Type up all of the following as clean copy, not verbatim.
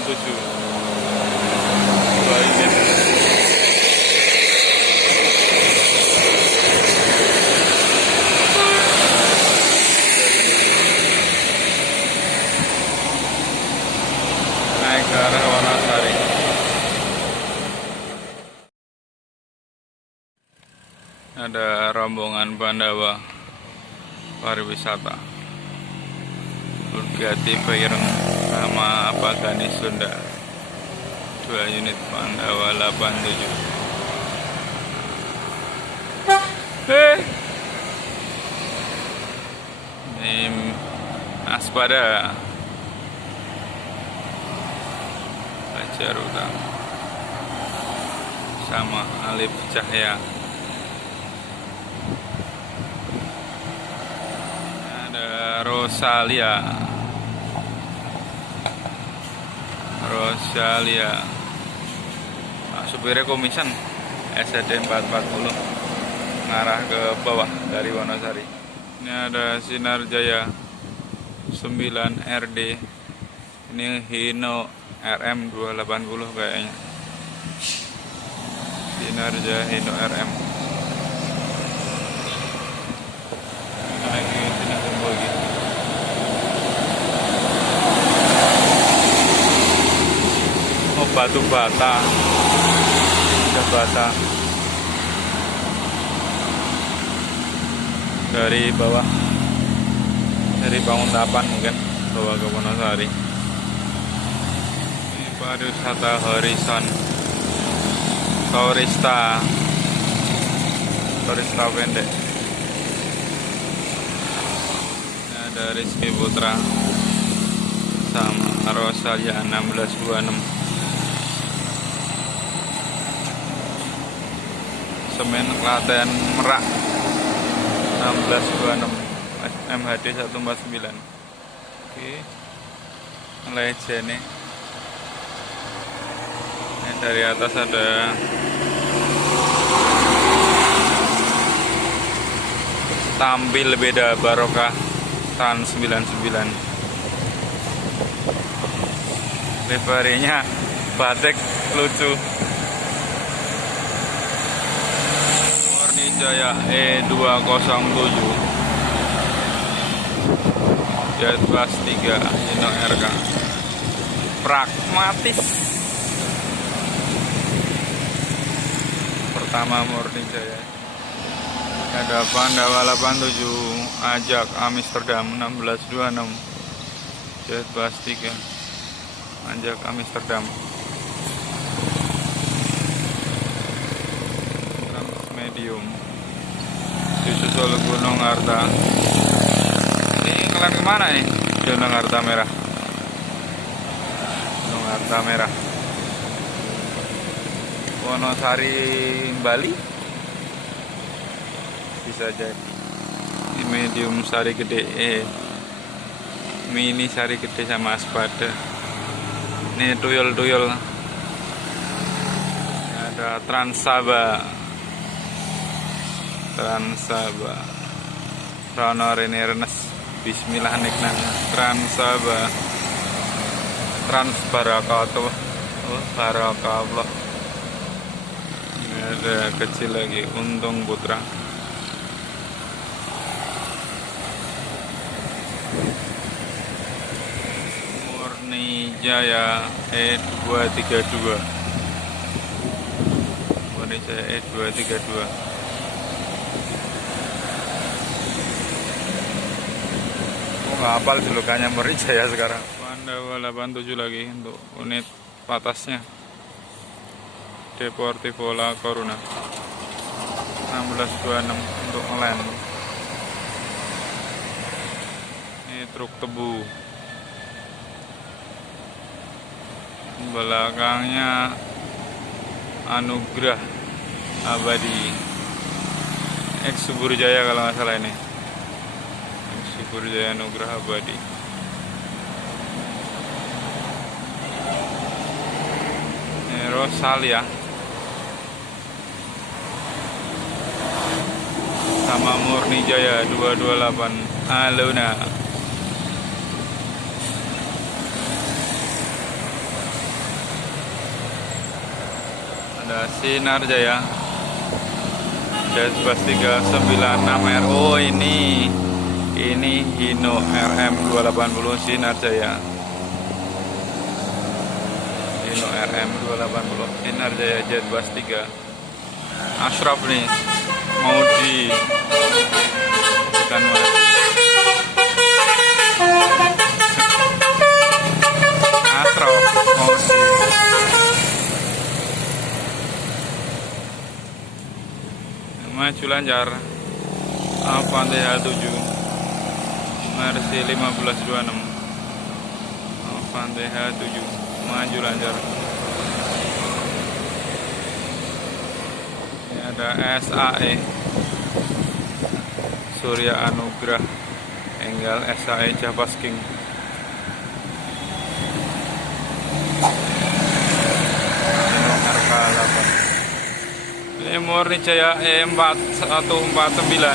2 unit. Naik ke arah Wonosari. Ada rombongan Pandawa pariwisata Bugatti Veyron sama Pagani Sunda, 2 unit Pandawa 87. Ini Aspada Fajar Utama sama Alif Cahya. Ada Rosalia. Nah, supirnya komisan SED 440 ngarah ke bawah dari Wonosari. Ini ada Sinar Jaya 9 RD. Ini Hino RM 280 kayaknya. Sinar Jaya Hino RM. Lagi sini kumpul gitu. Oh, batu bata. Ada bata. Dari bawah. Dari Banguntapan mungkin bawa ke Wonosari. Ini pariwisata Horizon. Turista pendek. Ada Rizky Putra sama Rosalia 1626. Semen Klaten Merak 1626 MHD 149. Oke, legend nih. Ini dari atas ada tampil beda barokah Tan 99. Lebarnya batik lucu. Murni Jaya E207 Jet Plus 3 Hino RK. Pragmatis. Pertama Murni Jaya. Ada Pandawa 87 Ajak Amsterdam 1626 Jet Bus 3 Ajak Amsterdam. Transmedium disusul Gunung Harta. Ini kalian kemana nih? Gunung Harta Merah. Gunung Harta Merah Wonosari Bali bisa jadi. Ini medium Sari Gede, mini Sari Gede sama Aspada. Ini tuyul-tuyul. Ada Transaba Rono Rene Renes. Bismillah niknan Transaba Transbarakatuh. Oh, Barakallah. Ini ada kecil lagi Untung Putra. Murni Jaya E232. Murni Jaya E232. Oh, nggak hafal julukannya Murni Jaya sekarang. Pandawa 87 lagi untuk unit atasnya. Deportivo La Coruna 1626 untuk ngelem. Ini truk tebu. Belakangnya Anugrah Abadi Ex Subur Jaya kalau nggak salah ini. Ex Subur Jaya Anugrah Abadi. Ini Rosalia sama Murni Jaya 228 Aluna. Ada Sinar Jaya Jetbus 396R. Oh ini Hino RM 280 Sinar Jaya. Hino RM 280 Sinar Jaya Jetbus 3. Ashraf nih mau di Ashraf mau di maju lancar. Avante H7 Mercy 1526. Avante H7 maju lancar. Ini ada SAE Surya Anugrah Enggal SAE Javas King. RK8. Ini Murni Jaya E4149.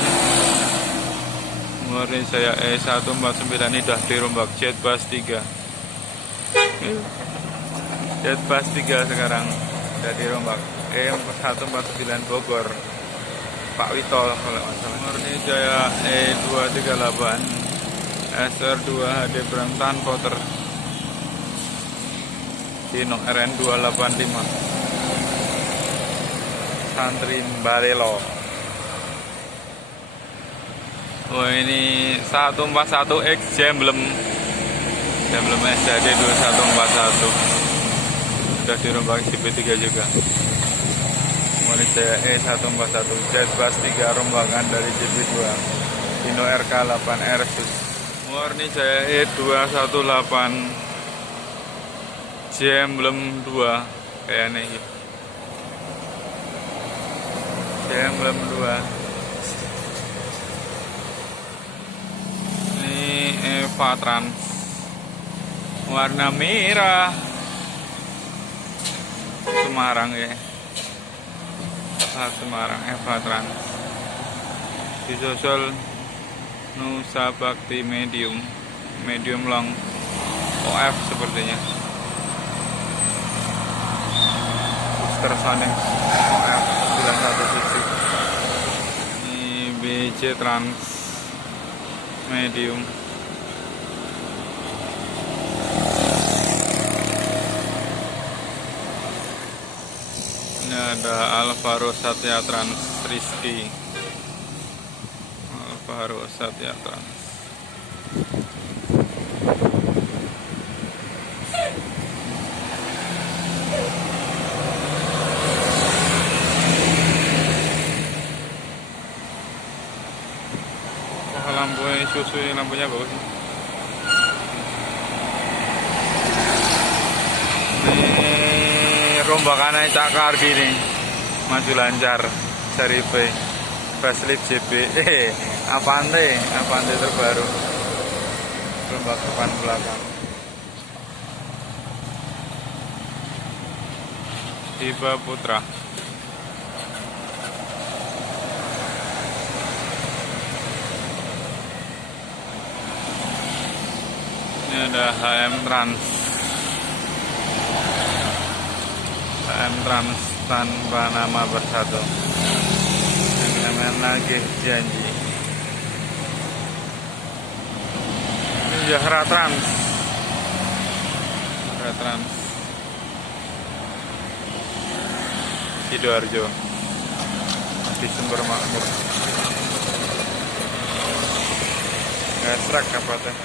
Murni Jaya E149 ini sudah dirombak Jetbus 3. Jetbus 3 sekarang sudah dirombak E149 Bogor. Pak Witol kalau masalah. Murni Jaya E238 SR2 HD Brantan Potter. Hino RN 285 Santri Barelo. Oh ini 141X Jemblem SJD 2141 sudah dirombak CP3 juga. Murni Jaya E141 Jetbus 3 rombakan dari CP2 Hino RK8R. Murni Jaya E218 Jemblem 2 kayaknya gitu. Jemblem 2. Ini Eva Trans warna merah Semarang ya. Semarang Eva Trans. Disusul Nusa Bakti medium long OF sepertinya. Booster Sonic OF 911. Ini BC Trans medium. Ini ada Alvaro Satya Trans Rizky. Alvaro Satya Trans. Lampu susu ini lampunya bagus. Ini rombakannya cakar gini, maju lancar seri B, facelift JB, Avante terbaru, rombak depan belakang. Tiba Putra. Ini ada HM Trans tanpa nama bersatu. Yang namanya lagi janji. Ini Zahra Trans. Sidoarjo di Sumber Makmur. Gasrak apa teh?